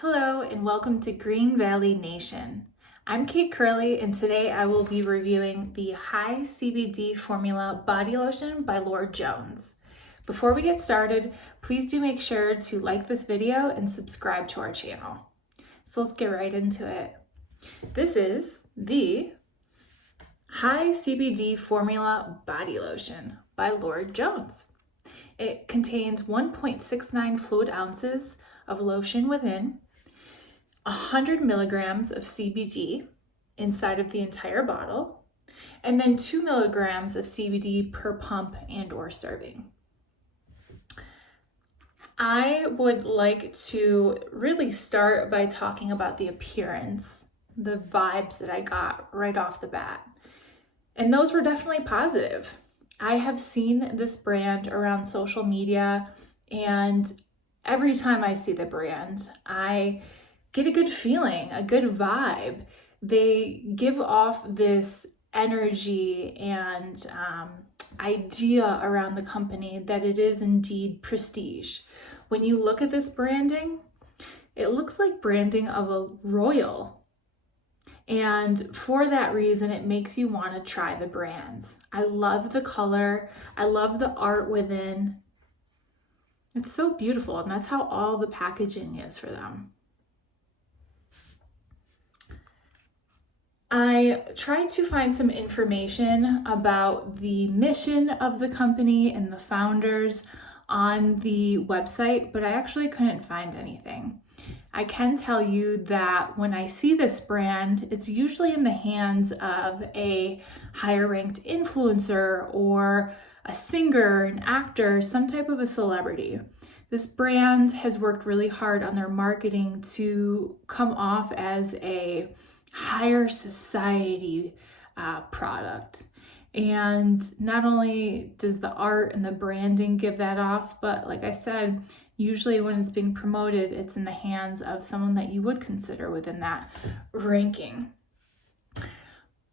Hello and welcome to Green Valley Nation. I'm Kate Curley and today I will be reviewing the High CBD Formula Body Lotion by Lord Jones. Before we get started, please do make sure to like this video and subscribe to our channel. So let's get right into it. This is the High CBD Formula Body Lotion by Lord Jones. It contains 1.69 fluid ounces of lotion within, 100 milligrams of CBD inside of the entire bottle, and then 2 milligrams of CBD per pump and or serving. I would like to really start by talking about the appearance, the vibes that I got right off the bat. And those were definitely positive. I have seen this brand around social media, and every time I see the brand, I get a good feeling, a good vibe. They give off this energy and idea around the company that it is indeed prestige. When you look at this branding, it looks like branding of a royal. And for that reason, it makes you want to try the brands. I love the color. I love the art within. It's so beautiful, and that's how all the packaging is for them. I tried to find some information about the mission of the company and the founders on the website, but I actually couldn't find anything. I can tell you that when I see this brand, it's usually in the hands of a higher ranked influencer or a singer, an actor, some type of a celebrity. This brand has worked really hard on their marketing to come off as a higher society product. And not only does the art and the branding give that off, but like I said, usually when it's being promoted, it's in the hands of someone that you would consider within that ranking.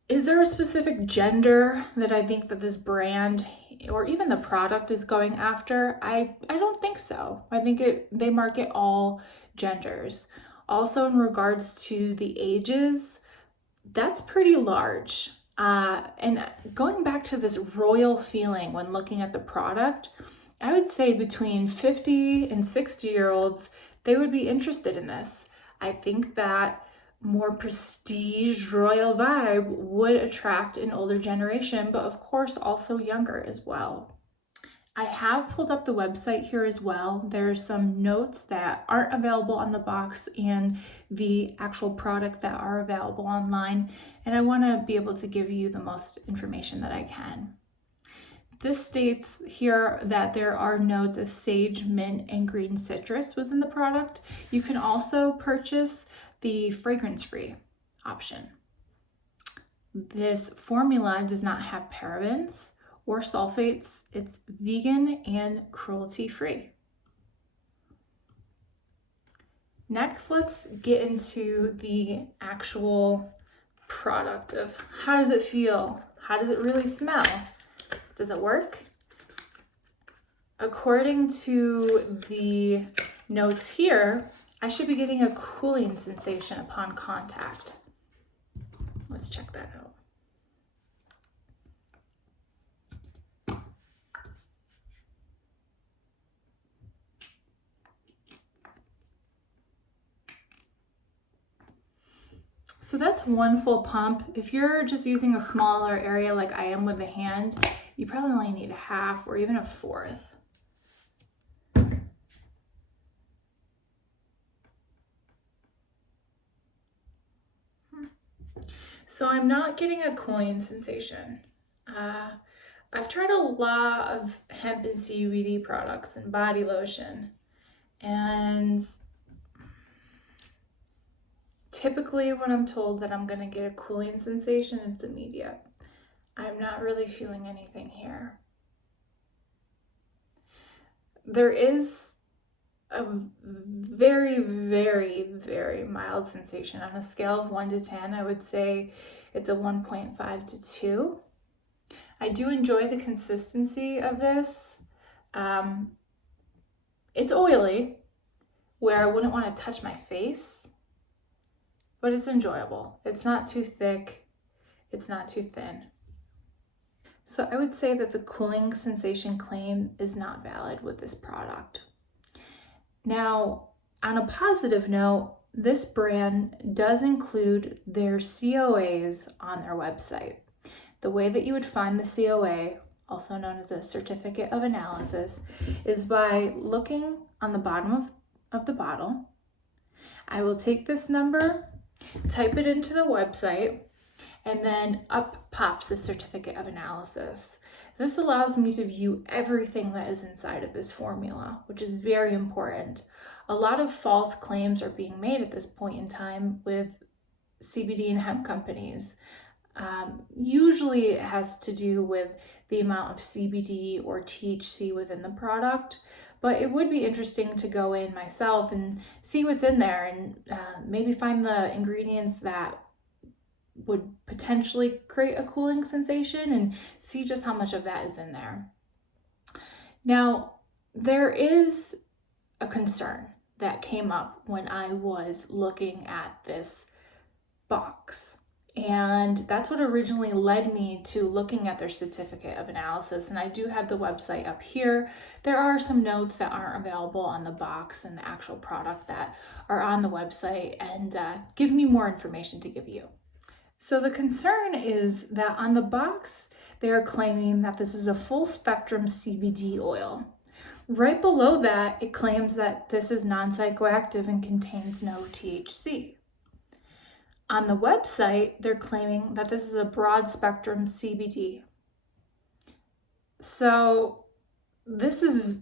Is there a specific gender that I think that this brand or even the product is going after? I don't think so. I think they market all genders. Also, in regards to the ages, that's pretty large. And going back to this royal feeling when looking at the product, I would say between 50 and 60-year-olds, they would be interested in this. I think that more prestige royal vibe would attract an older generation, but of course also younger as well. I have pulled up the website here as well. There's some notes that aren't available on the box and the actual product that are available online, and I want to be able to give you the most information that I can. This states here that there are notes of sage, mint, and green citrus within the product. You can also purchase the fragrance-free option. This formula does not have parabens or sulfates. It's vegan and cruelty-free. Next, let's get into the actual product of how does it feel? How does it really smell? Does it work? According to the notes here, I should be getting a cooling sensation upon contact. Let's check that out. So that's one full pump. If you're just using a smaller area like I am with the hand, you probably only need a half or even a fourth. So I'm not getting a cooling sensation. I've tried a lot of hemp and CBD products and body lotion, and typically when I'm told that I'm gonna get a cooling sensation, it's immediate. I'm not really feeling anything here. There is a very, very, very mild sensation. On a scale of 1 to 10, I would say it's a 1.5 to 2. I do enjoy the consistency of this. It's oily, where I wouldn't want to touch my face, but it's enjoyable. It's not too thick, it's not too thin. So I would say that the cooling sensation claim is not valid with this product. Now, on a positive note, this brand does include their COAs on their website. The way that you would find the COA, also known as a certificate of analysis, is by looking on the bottom of the bottle. I will take this number, type it into the website, and then up pops the certificate of analysis. This allows me to view everything that is inside of this formula, which is very important. A lot of false claims are being made at this point in time with CBD and hemp companies. Usually it has to do with the amount of CBD or THC within the product, but it would be interesting to go in myself and see what's in there and maybe find the ingredients that would potentially create a cooling sensation and see just how much of that is in there. Now, there is a concern that came up when I was looking at this box. And that's what originally led me to looking at their certificate of analysis. And I do have the website up here. There are some notes that aren't available on the box and the actual product that are on the website and give me more information to give you. So the concern is that on the box, they are claiming that this is a full spectrum CBD oil. Right below that, it claims that this is non-psychoactive and contains no THC. On the website, they're claiming that this is a broad spectrum CBD. So this is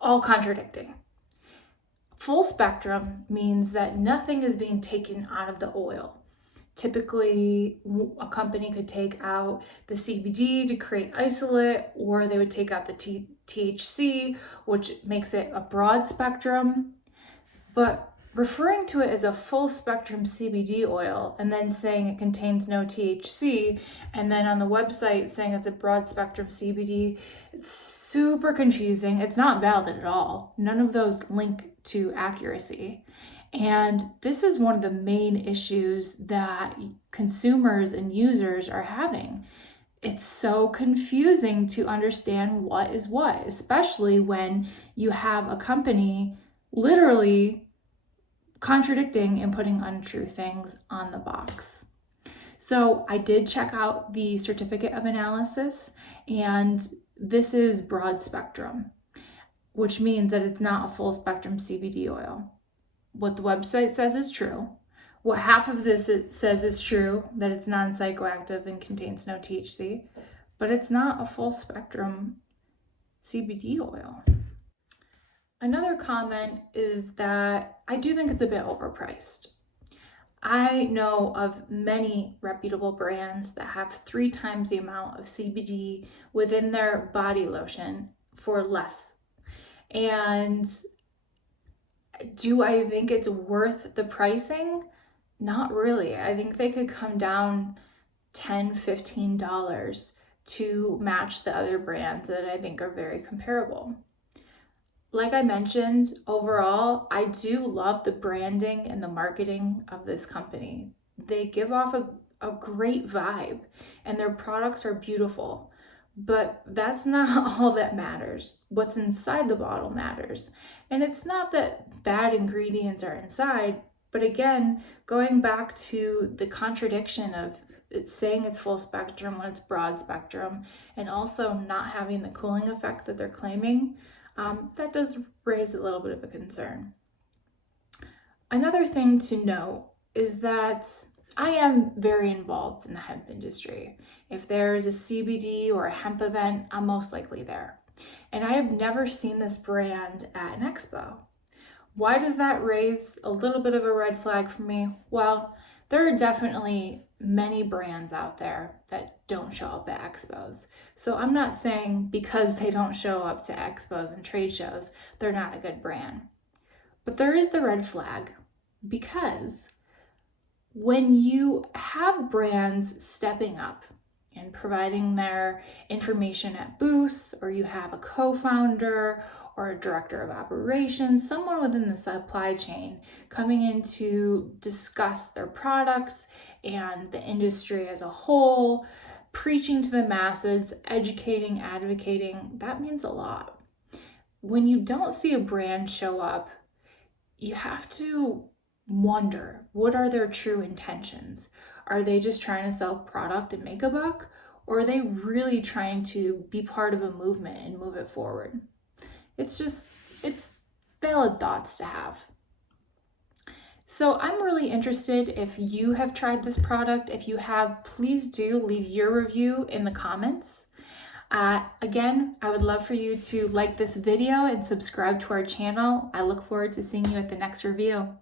all contradicting. Full spectrum means that nothing is being taken out of the oil. Typically, a company could take out the CBD to create isolate, or they would take out the THC, which makes it a broad spectrum. But referring to it as a full spectrum CBD oil and then saying it contains no THC, and then on the website saying it's a broad spectrum CBD, it's super confusing. It's not valid at all. None of those link to accuracy. And this is one of the main issues that consumers and users are having. It's so confusing to understand what is what, especially when you have a company literally contradicting and putting untrue things on the box. So I did check out the certificate of analysis, and this is broad spectrum, which means that it's not a full spectrum CBD oil. What the website says is true. What half of this it says is true, that it's non-psychoactive and contains no THC, but it's not a full spectrum CBD oil. Another comment is that I do think it's a bit overpriced. I know of many reputable brands that have 3 times the amount of CBD within their body lotion for less. And do I think it's worth the pricing? Not really. I think they could come down $10, $15 to match the other brands that I think are very comparable. Like I mentioned, overall, I do love the branding and the marketing of this company. They give off a great vibe and their products are beautiful. But that's not all that matters. What's inside the bottle matters. And it's not that bad ingredients are inside, but again, going back to the contradiction of it's saying it's full spectrum when it's broad spectrum, and also not having the cooling effect that they're claiming, that does raise a little bit of a concern. Another thing to note is that I am very involved in the hemp industry. If there's a CBD or a hemp event, I'm most likely there. And I have never seen this brand at an expo. Why does that raise a little bit of a red flag for me? Well, there are definitely many brands out there that don't show up at expos. So I'm not saying because they don't show up to expos and trade shows, they're not a good brand. But there is the red flag because when you have brands stepping up and providing their information at booths, or you have a co-founder or a director of operations, someone within the supply chain coming in to discuss their products and the industry as a whole, preaching to the masses, educating, advocating. That means a lot. When you don't see a brand show up, you have to wonder, what are their true intentions? Are they just trying to sell product and make a buck? Or are they really trying to be part of a movement and move it forward? It's valid thoughts to have. So I'm really interested if you have tried this product. If you have, please do leave your review in the comments. Again, I would love for you to like this video and subscribe to our channel. I look forward to seeing you at the next review.